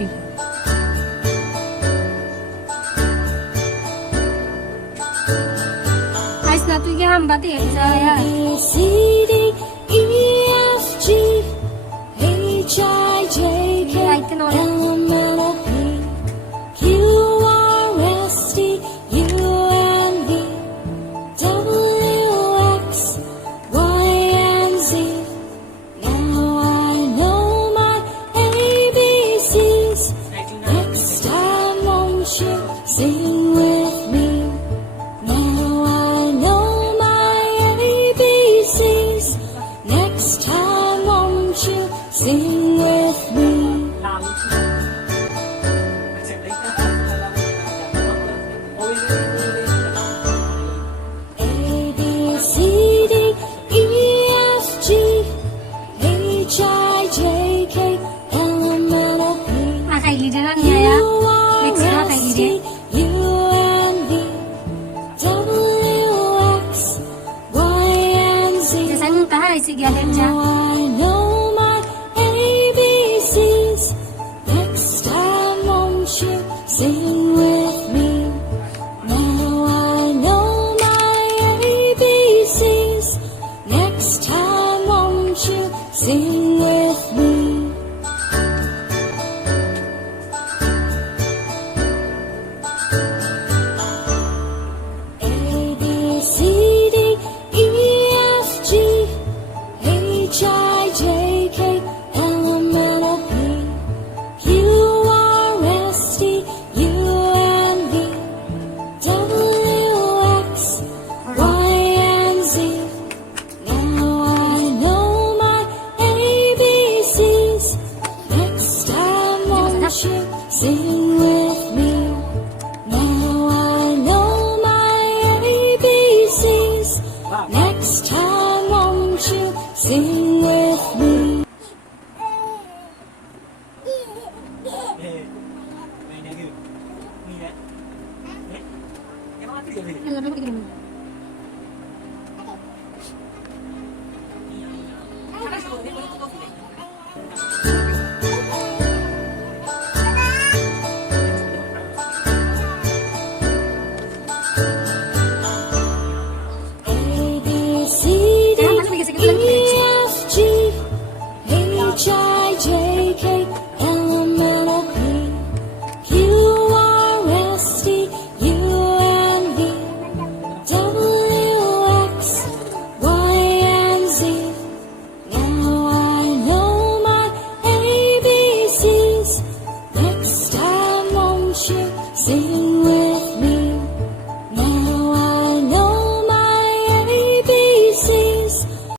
দিব। আইস না তুই কি হামবা দিয়ে যায় C D E F G H I J K L M N O P Q R S T U N V W X Y and Z. Now I know my ABCs. Next time won't you sing with me? Now I know my ABCs. Next time won't you sing with me? A B C D E F G H I J K L M N O P আখাই গিয়ে না নিয়ে আয়া Q next R আখাই S T গিয়ে U N V W X Y and Z. জেসাই মুতা আইছে গিয়া লেমজা